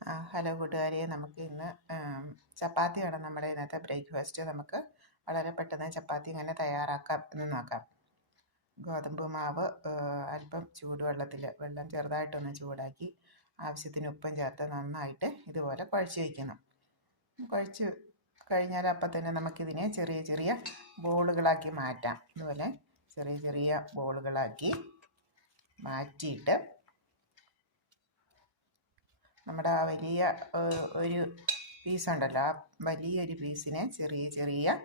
Hello കൂട്ടുകാരെ, നമുക്ക് ഇന്ന് ചപ്പാത്തിയാണ് നമ്മുടെ ഇന്നത്തെ ബ്രേക്ക്ഫാസ്റ്റ്. നമുക്ക് വളരെ പെട്ടെന്ന് ചപ്പാത്തി എങ്ങനെ തയ്യാറാക്കാം എന്ന് നോക്കാം. ഗോതമ്പ് മാവ് അല്പം ചൂടുവെള്ളത്തിൽ വെള്ളം ചെറുതായിട്ടൊന്ന് ചൂടാക്കി ആവശ്യത്തിന് ഉപ്പും ചേർത്ത് നന്നായിട്ട് ഇതുപോലെ കുഴച്ച് വയ്ക്കണം. കുഴച്ച് കഴിഞ്ഞാൽ അപ്പം തന്നെ നമുക്കിതിനെ ചെറിയ ചെറിയ ബോളുകളാക്കി മാറ്റാം. ഇതുപോലെ ചെറിയ ചെറിയ ബോളുകളാക്കി മാറ്റിയിട്ട് നമ്മുടെ ആ വലിയ ഒരു പീസുണ്ടല്ലോ, ആ വലിയൊരു പീസിനെ ചെറിയ ചെറിയ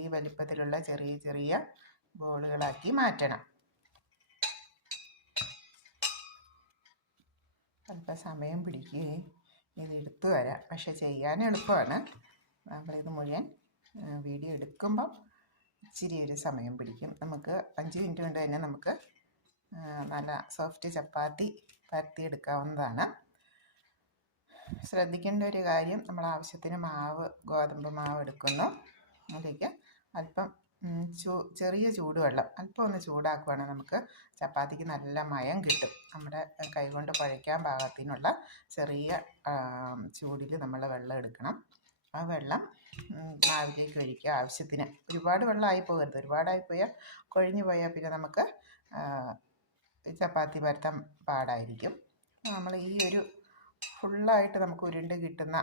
ഈ വലിപ്പത്തിലുള്ള ചെറിയ ചെറിയ ബോളുകളാക്കി മാറ്റണം. അല്പം സമയം പിടിക്കുകയും ഇത് എടുത്തു വരാം, പക്ഷെ ചെയ്യാൻ എളുപ്പമാണ്. നമ്മളിത് മുഴുവൻ വീഡിയോ എടുക്കുമ്പം ഇച്ചിരി ഒരു സമയം പിടിക്കും. നമുക്ക് 5 മിനിറ്റ് കൊണ്ട് തന്നെ നമുക്ക് നല്ല സോഫ്റ്റ് ചപ്പാത്തി പരത്തിയെടുക്കാവുന്നതാണ്. ശ്രദ്ധിക്കേണ്ട ഒരു കാര്യം, നമ്മൾ ആവശ്യത്തിന് ഗോതമ്പ് മാവ് എടുക്കുന്നു. അതിലേക്ക് അല്പം ചെറിയ ചൂടുവെള്ളം അല്പം ഒന്ന് ചൂടാക്കുകയാണെങ്കിൽ നമുക്ക് ചപ്പാത്തിക്ക് നല്ല മയം കിട്ടും. നമ്മുടെ കൈകൊണ്ട് കുഴയ്ക്കാൻ പാകത്തിനുള്ള ചെറിയ ചൂടിൽ നമ്മൾ വെള്ളം എടുക്കണം. ആ വെള്ളം മാവിലേക്ക് ഒഴിക്കുക ആവശ്യത്തിന്. ഒരുപാട് വെള്ളമായി പോകരുത്. ഒരുപാടായിപ്പോയാൽ കൊഴിഞ്ഞു പോയാൽ പിന്നെ നമുക്ക് ചപ്പാത്തി പരത്താൻ പാടായിരിക്കും. നമ്മൾ ഈ ഒരു ഫുള്ളായിട്ട് നമുക്ക് ഉരുണ്ട് കിട്ടുന്ന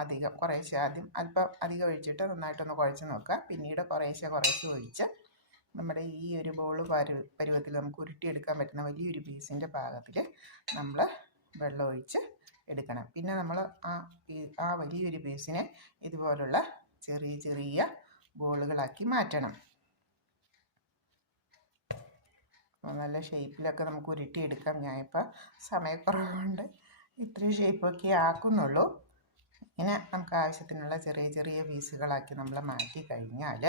അധികം കുറേശ്ശെ ആദ്യം അല്പം അധികം ഒഴിച്ചിട്ട് നന്നായിട്ടൊന്ന് കുഴച്ച് നോക്കുക. പിന്നീട് കുറേശ്ശെ ഒഴിച്ച് നമ്മുടെ ഈ ഒരു ബോൾ പരുവത്തിൽ നമുക്ക് ഉരുട്ടിയെടുക്കാൻ പറ്റുന്ന വലിയൊരു പീസിൻ്റെ പാകത്തിൽ നമ്മൾ വെള്ളം ഒഴിച്ച് എടുക്കണം. പിന്നെ നമ്മൾ ആ വലിയൊരു പീസിനെ ഇതുപോലുള്ള ചെറിയ ചെറിയ ബോളുകളാക്കി മാറ്റണം. നല്ല ഷേപ്പിലൊക്കെ നമുക്ക് ഉരുട്ടിയെടുക്കാം. ഞാനിപ്പോൾ സമയക്കുറവുകൊണ്ട് ഇത്രയും ഷേപ്പൊക്കെ ആക്കുന്നുള്ളൂ. ഇങ്ങനെ നമുക്ക് ആവശ്യത്തിനുള്ള ചെറിയ ചെറിയ പീസുകളാക്കി നമ്മൾ മാറ്റി കഴിഞ്ഞാൽ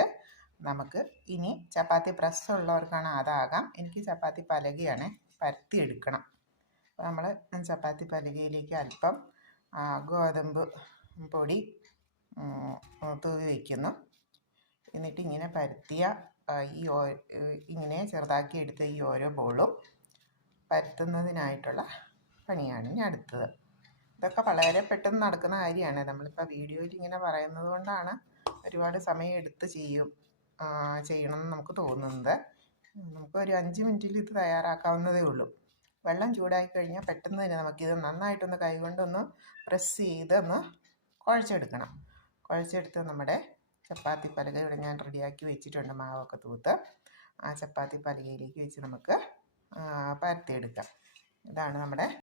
നമുക്ക് ഇനി ചപ്പാത്തി പ്രസ് ഉള്ളവർക്കാണ് അതാകാം. എനിക്ക് ചപ്പാത്തി പലകയാണ്, പരത്തിയെടുക്കണം. അപ്പോൾ നമ്മൾ ചപ്പാത്തി പലകയിലേക്ക് അല്പം ഗോതമ്പ് പൊടി തൂവി വയ്ക്കുന്നു. എന്നിട്ട് ഇങ്ങനെ പരത്തിയ ഇങ്ങനെ ചെറുതാക്കി എടുത്ത ഈ ഓരോ ബോളും പരത്തുന്നതിനായിട്ടുള്ള പണിയാണ് ഇനി അടുത്തത്. ഇതൊക്കെ വളരെ പെട്ടെന്ന് നടക്കുന്ന കാര്യമാണ്. നമ്മളിപ്പോൾ വീഡിയോയിൽ ഇങ്ങനെ പറയുന്നത് കൊണ്ടാണ് ഒരുപാട് സമയം എടുത്ത് ചെയ്യണമെന്ന് നമുക്ക് തോന്നുന്നത്. നമുക്ക് ഒരു 5 മിനിറ്റിൽ ഇത് തയ്യാറാക്കാവുന്നതേ ഉള്ളൂ. വെള്ളം ചൂടായി കഴിഞ്ഞാൽ പെട്ടെന്ന് തന്നെ നമുക്കിത് നന്നായിട്ടൊന്ന് കൈകൊണ്ടൊന്ന് പ്രസ് ചെയ്ത് ഒന്ന് കുഴച്ചെടുക്കണം. കുഴച്ചെടുത്ത് നമ്മുടെ ചപ്പാത്തി പലക ഇവിടെ ഞാൻ റെഡിയാക്കി വെച്ചിട്ടുണ്ട്. മാവൊക്കെ തൂത്ത് ആ ചപ്പാത്തി പലകയിലേക്ക് വെച്ച് നമുക്ക് പരത്തിയെടുക്കാം. ഇതാണ് നമ്മുടെ